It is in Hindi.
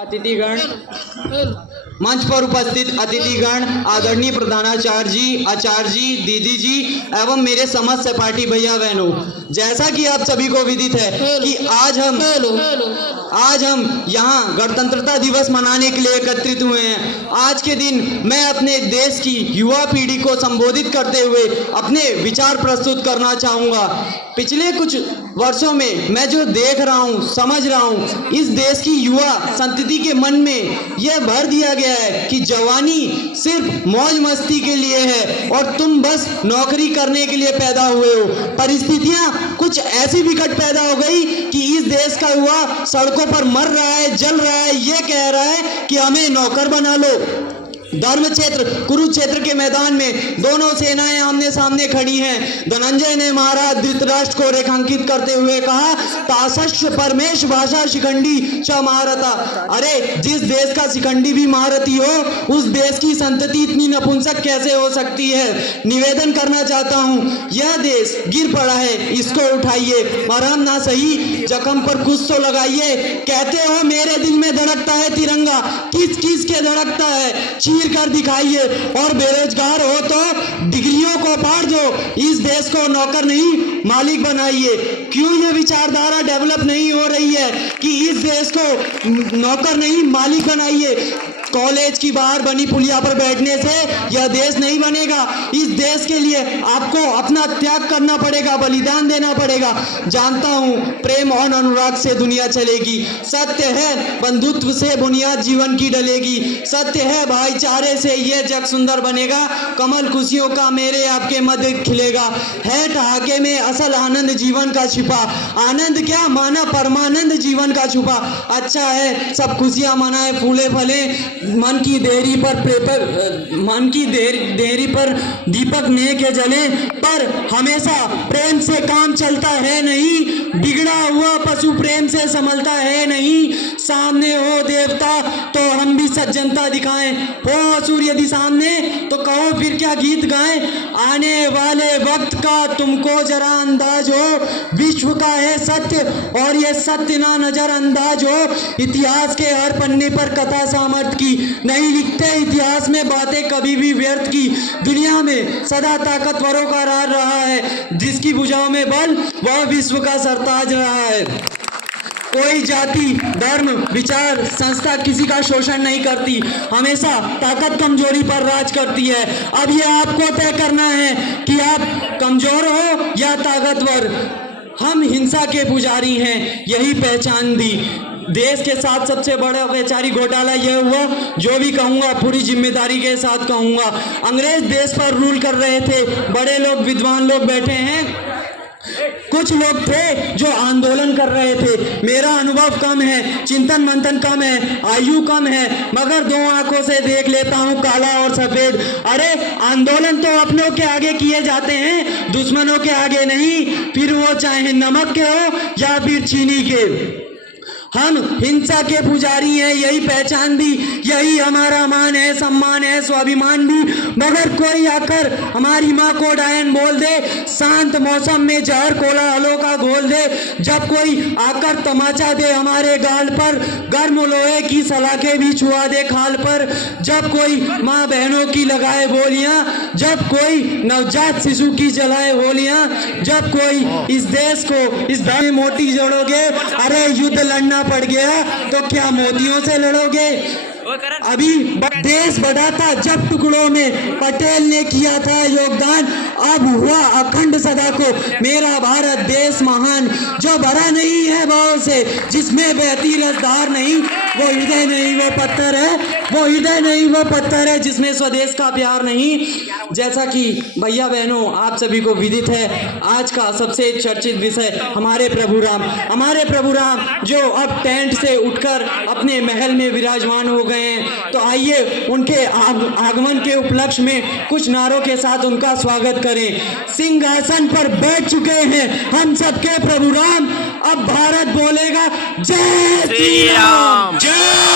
अतिथिगण, मंच पर उपस्थित अतिथिगण, आदरणीय प्रधानाचार्य जी, आचार्य जी, दीदी जी एवं मेरे समस्त सहपाठी भैया बहनों, जैसा कि आप सभी को विदित है कि आज हम यहाँ गणतंत्रता दिवस मनाने के लिए एकत्रित हुए हैं। आज के दिन मैं अपने देश की युवा पीढ़ी को संबोधित करते हुए अपने विचार प्रस्तुत करना चाहूँगा। पिछले कुछ वर्षों में मैं जो देख रहा हूँ, समझ रहा हूँ, इस देश की युवा संतति के मन में यह भर दिया गया है कि जवानी सिर्फ मौज मस्ती के लिए है और तुम बस नौकरी करने के लिए पैदा हुए हो। परिस्थितियां कुछ ऐसी विकट पैदा हो गई कि इस देश का युवा सड़कों पर मर रहा है, जल रहा है, ये कह रहा है कि हमें नौकर बना लो। धर्म क्षेत्र कुरुक्षेत्र के मैदान में दोनों सेनाएं आमने सामने खड़ी हैं। धनंजय ने महाराज धृतराष्ट्र को रेखांकित करते हुए कहा, ताशस्य परमेश भाषा शिखंडी च महारथा। अरे जिस देश का शिखंडी भी महारथी हो, उस देश की संतति इतनी नपुंसक कैसे हो सकती है। निवेदन करना चाहता हूँ, यह देश गिर पड़ा है, इसको उठाइए, मरहम ना सही जख्म पर कुछ तो लगाइए। कहते हो मेरे दिल में धड़कता है तिरंगा, किस किस के धड़कता है, चीर कर दिखाइए। और बेरोजगार हो तो डिग्रियों को फाड़ दो, इस देश को नौकर नहीं मालिक बनाइए। क्यों ये विचारधारा डेवलप नहीं हो रही है कि इस देश को नौकर नहीं मालिक बनाइए। कॉलेज की बाहर बनी पुलिया पर बैठने से यह देश नहीं बनेगा। इस देश के लिए आपको अपना त्याग करना पड़ेगा, बलिदान देना पड़ेगा। जानता हूँ प्रेम और अनुराग से दुनिया चलेगी, सत्य है बंधुत्व से बुनियाद जीवन की डलेगी, सत्य है भाईचारे से ये जग सुंदर बनेगा, कमल खुशियों का मेरे आपके मध्य खिलेगा। है ठहाके में असल आनंद जीवन का छिपा, आनंद क्या माना परमानंद जीवन का छुपा। अच्छा है सब खुशियां मनाए फूले फले, मन की देहरी पर दीपक ने के जले, पर हमेशा प्रेम से काम चलता है नहीं, बिगड़ा हुआ पशु प्रेम से संभलता है नहीं। सामने हो देवता तो हम भी सज्जनता दिखाएं, हो असुर यदि सामने तो कहो फिर क्या गीत गाएं। आने वाले वक्त का तुमको जरा अंदाज हो, विश्व का है सत्य और ये सत्य ना नजरअंदाज हो। इतिहास के हर पन्ने पर कथा सामर्थ की, नहीं लिखते इतिहास में बातें कभी भी व्यर्थ की। दुनिया में सदा ताकतवरों का राज रहा है, जिसकी भुजाओं में बल वह विश्व का सरताज रहा है। कोई जाति धर्म विचार संस्था किसी का शोषण नहीं करती, हमेशा ताकत कमजोरी पर राज करती है। अब यह आपको तय करना है कि आप कमजोर हो या ताकतवर। हम हिंसा के पुजारी हैं, यही पहचान दी। देश के साथ सबसे बड़ा वैचारिक घोटाला यह हुआ, जो भी कहूँगा पूरी जिम्मेदारी के साथ कहूँगा। अंग्रेज देश पर रूल कर रहे थे, बड़े लोग विद्वान लोग बैठे हैं, कुछ लोग थे जो आंदोलन कर रहे थे। मेरा अनुभव कम है, चिंतन मंथन कम है, आयु कम है, मगर दो आंखों से देख लेता हूँ काला और सफेद। अरे आंदोलन तो अपनों के आगे किए जाते हैं, दुश्मनों के आगे नहीं, फिर वो चाहे नमक के हो या फिर चीनी के। हम हिंसा के पुजारी हैं, यही पहचान दी, यही हमारा मान है, सम्मान है, स्वाभिमान भी। मगर कोई आकर हमारी माँ को डायन बोल दे, शांत मौसम में जहर कोलाहलों का घोल दे, जब कोई आकर तमाचा दे हमारे गाल पर, गर्म लोहे की सलाखें भी छुआ दे खाल पर, जब कोई माँ बहनों की लगाए बोलियां, जब कोई नवजात शिशु की जलाए होलियां, जब कोई इस देश को इस धन में मोती जोड़ोगे। अरे युद्ध लड़ना पड़ गया तो क्या मोतियों से लड़ोगे। अभी देश बढ़ा था जब टुकड़ों में पटेल ने किया था योगदान, अब हुआ अखंड सदा को मेरा भारत देश महान। जो भरा नहीं है भाव से, जिसमें बहती रसधार नहीं, वो हृदय नहीं वो पत्थर है, वो हृदय नहीं वो पत्थर है, जिसमें स्वदेश का प्यार नहीं। जैसा कि भैया बहनों आप सभी को विदित है, आज का सबसे चर्चित विषय हमारे प्रभु राम जो अब टेंट से उठकर अपने महल में विराजमान हो गए हैं। तो आइए उनके आगमन के उपलक्ष्य में कुछ नारों के साथ उनका स्वागत करें। सिंहासन पर बैठ चुके हैं हम सबके प्रभु राम, अब भारत बोलेगा जय श्री राम, जय